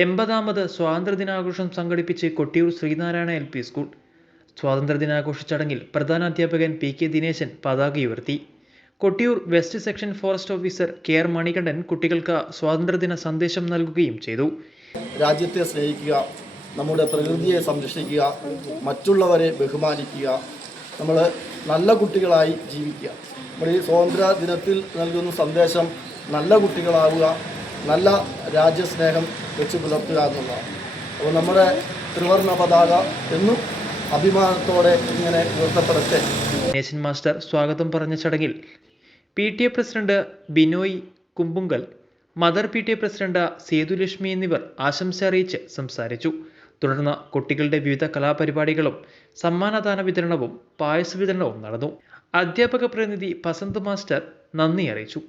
80ാമത് സ്വാതന്ത്ര്യദിനാഘോഷം സംഘടിപ്പിച്ച് Kottiyoor Sreenarayana LP school. സ്വാതന്ത്ര്യദിനാഘോഷ ചടങ്ങിൽ പ്രധാന അധ്യാപകൻ PK ദിനേശൻ പതാക ഉയർത്തി. Kottiyoor west section forest officer KR Manikandan കുട്ടികൾക്ക് സ്വാതന്ത്ര്യദിന സന്ദേശം നൽകുകയും ചെയ്തു. രാജ്യത്തെ സ്നേഹിക്കുക, നമ്മുടെ പ്രകൃതിയെ സംരക്ഷിക്കുക, മറ്റുള്ളവരെ ബഹുമാനിക്കുക, നമ്മൾ നല്ല കുട്ടികളായി ജീവിക്കുക. നമ്മൾ ഈ സ്വാതന്ത്ര്യ ദിനത്തിൽ നൽകുന്ന സന്ദേശം നല്ല കുട്ടികളാവുക, നല്ല രാജ്യസ്നേഹം വെച്ച് പുലർത്തുക എന്നുള്ളതാണ്. അപ്പോൾ നമ്മുടെ ത്രിവർണ്ണ പതാക എന്നും അഭിമാനത്തോടെ ഇങ്ങനെ ഉയർത്തപ്പെടട്ടെ. ദിനേശൻ മാസ്റ്റർ സ്വാഗതം പറഞ്ഞ ചടങ്ങിൽ PTA president Binoy Kumpunkal, mother PTA president Sethulakshmi എന്നിവർ ആശംസ അറിയിച്ച് സംസാരിച്ചു. തുടർന്ന് കുട്ടികളുടെ വിവിധ കലാപരിപാടികളും സമ്മാനദാന വിതരണവും പായസ വിതരണവും നടന്നു. അധ്യാപക പ്രതിനിധി ബസന്ത് മാസ്റ്റർ നന്ദി അറിയിച്ചു.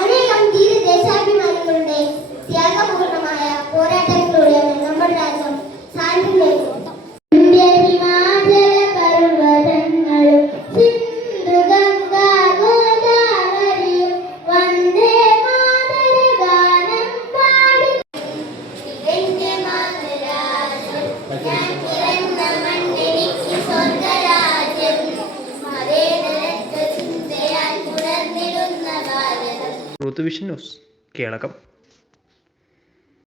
അനേകം ധീര ദേശാഭിമാനികളുടെ ത്യാഗപൂർണമായ പോരാട്ടങ്ങളിലൂടെയാണ് നമ്മുടെ രാജ്യം സ്വാതന്ത്ര്യം നേടിയത്. ഹിമാചല പർവ്വതങ്ങളും സിന്ധു ഗംഗാ ഗോദാവരിയും വന്ദേ മാതര ഗാനം പാടി എന്റെ മാതൃരാജ്യം ഞാൻ പിറന്ന മണ്ണെനിക്ക് സ്വർഗരാജ്യം മതേതരത്വ ചിന്തയാൽ പുലർന്നിടുന്ന ഭാരതം. ഋതുവിഷൻ ന്യൂസ്, കേളകം.